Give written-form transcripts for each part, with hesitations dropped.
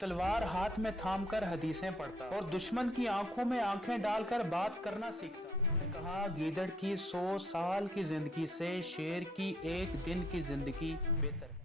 तलवार हाथ में थाम कर हदीसें पढ़ता और दुश्मन की आंखों में आंखें डालकर बात करना सीखता। उन्होंने कहा, गीदड़ की 100 साल की जिंदगी से शेर की एक दिन की जिंदगी बेहतर है।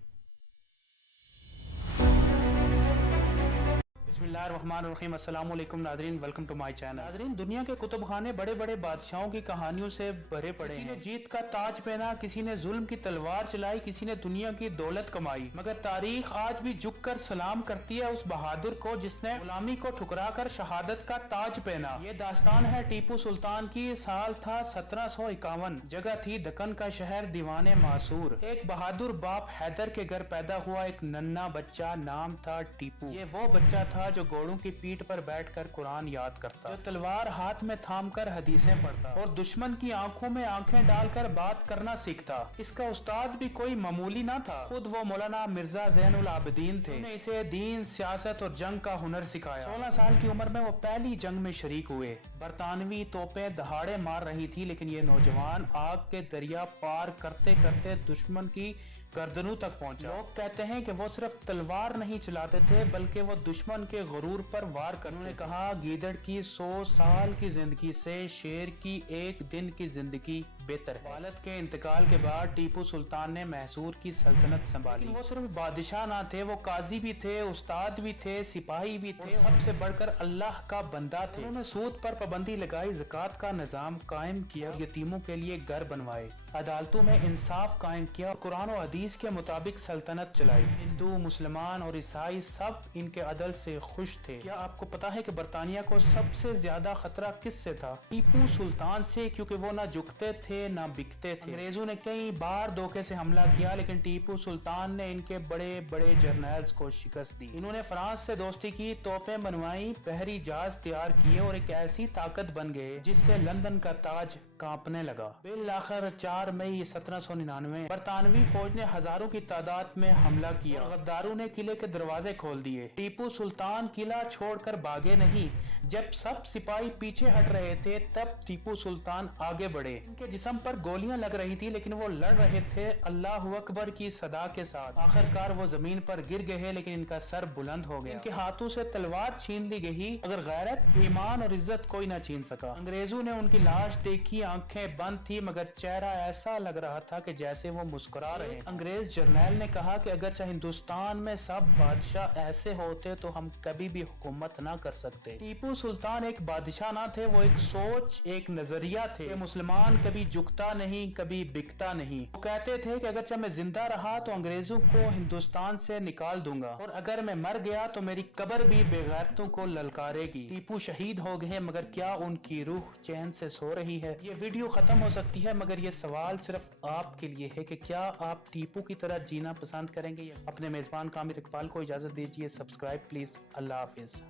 बिस्मिल्लाहिर्रहमानिर्रहीम। अस्सलाम वालेकुम नाज़रीन, वेलकम टू माय चैनल। नाज़रीन, दुनिया के कुतुब खाने बड़े बड़े बादशाहों की कहानियों से भरे पड़े हैं। किसी ने जीत का ताज पहना, किसी ने जुल्म की तलवार चलाई, किसी ने दुनिया की दौलत कमाई, मगर तारीख आज भी झुक कर सलाम करती है उस बहादुर को जिसने गुलामी को ठुकरा कर शहादत का ताज पहना। ये दास्तान है टीपू सुल्तान की। साल था 1751। जगह थी दक्कन का शहर दीवाने मासूर। एक बहादुर बाप हैदर के घर पैदा हुआ एक नन्हा बच्चा, नाम था टीपू। ये वो बच्चा था जो घोड़ों की पीठ पर बैठकर कुरान याद करता, जो तलवार हाथ में थामकर हदीसें पढ़ता और दुश्मन की आंखों में आंखें डालकर बात करना सीखता। इसका उस्ताद भी कोई मामूली ना था, खुद वो मौलाना मिर्जा ज़ैनुल आबिदीन थे। उन्होंने इसे दीन, सियासत और जंग का हुनर सिखाया। 16 साल की उम्र में वो पहली जंग में शरीक हुए। बरतानवी तोपें दहाड़े मार रही थी, लेकिन ये नौजवान आग के दरिया पार करते करते दुश्मन की गर्दनों तक पहुंचा। लोग कहते हैं कि वो सिर्फ तलवार नहीं चलाते थे, बल्कि वो दुश्मन के गुरूर पर वार करते। उन्होंने कहा, गीदड़ की 100 साल की जिंदगी से शेर की एक दिन की जिंदगी बेहतर है। वालिद के इंतकाल के बाद टीपू सुल्तान ने मैसूर की सल्तनत संभाली। वो सिर्फ बादशाह ना थे, वो काजी भी थे, उस्ताद भी थे, सिपाही भी थे, सबसे बढ़कर अल्लाह का बंदा थे। उन्होंने सूद पर पाबंदी लगाई, ज़कात का निजाम कायम किया, यतीमों के लिए घर बनवाए, अदालतों में इंसाफ कायम किया, कुरान और हदीस के मुताबिक सल्तनत चलाई। हिंदू, मुसलमान और ईसाई सब इनके अदल से खुश थे। क्या आपको पता है कि बरतानिया को सबसे ज्यादा खतरा किससे था? टीपू सुल्तान से, क्योंकि वो ना झुकते थे ना बिकते थे। अंग्रेजों ने कई बार धोखे से हमला किया, लेकिन टीपू सुल्तान ने इनके बड़े बड़े जर्नल्स को शिकस्त दी। इन्होंने फ्रांस से दोस्ती की, तोपें बनवाई, बहरी जहाज तैयार किए और एक ऐसी ताकत बन गए जिससे लंदन का ताज कांपने लगा। बिलाखिर 4 मई 1799 बरतानवी फौज ने हजारों की तादाद में हमला किया। गद्दारों ने किले के दरवाजे खोल दिए। टीपू सुल्तान किला छोड़कर भागे नहीं। जब सब सिपाही पीछे हट रहे थे, तब टीपू सुल्तान आगे बढ़े। इनके जिस्म पर गोलियां लग रही थी, लेकिन वो लड़ रहे थे अल्लाह अकबर की सदा के साथ। आखिरकार वो जमीन पर गिर गए, लेकिन इनका सर बुलंद हो गया। इनके हाथों से तलवार छीन ली गई, मगर गैरत, ईमान और इज्जत कोई ना छीन सका। अंग्रेजों ने उनकी लाश देखी, आंखें बंद थी, मगर चेहरा ऐसा लग रहा था कि जैसे वो मुस्कुरा रहे। अंग्रेज जर्नैल ने कहा कि अगर चाहे हिंदुस्तान में सब बादशाह ऐसे होते तो हम कभी भी हुकूमत ना कर सकते। टीपू सुल्तान एक बादशाह ना थे, वो एक सोच, एक नजरिया थे। मुसलमान कभी झुकता नहीं, कभी बिकता नहीं। वो कहते थे कि अगर चाहे मैं जिंदा रहा तो अंग्रेजों को हिंदुस्तान से निकाल दूंगा, और अगर मैं मर गया तो मेरी कब्र भी बेगैरतों को ललकारेगी। टीपू शहीद हो गए, मगर क्या उनकी रूह चैन से सो रही है? ये वीडियो खत्म हो सकती है, मगर ये सवाल सिर्फ आपके लिए है कि क्या आप टीपू की तरह जीना पसंद करेंगे? अपने मेजबान कामिर इकबाल को इजाजत दीजिए। Subscribe please. Allah Hafiz.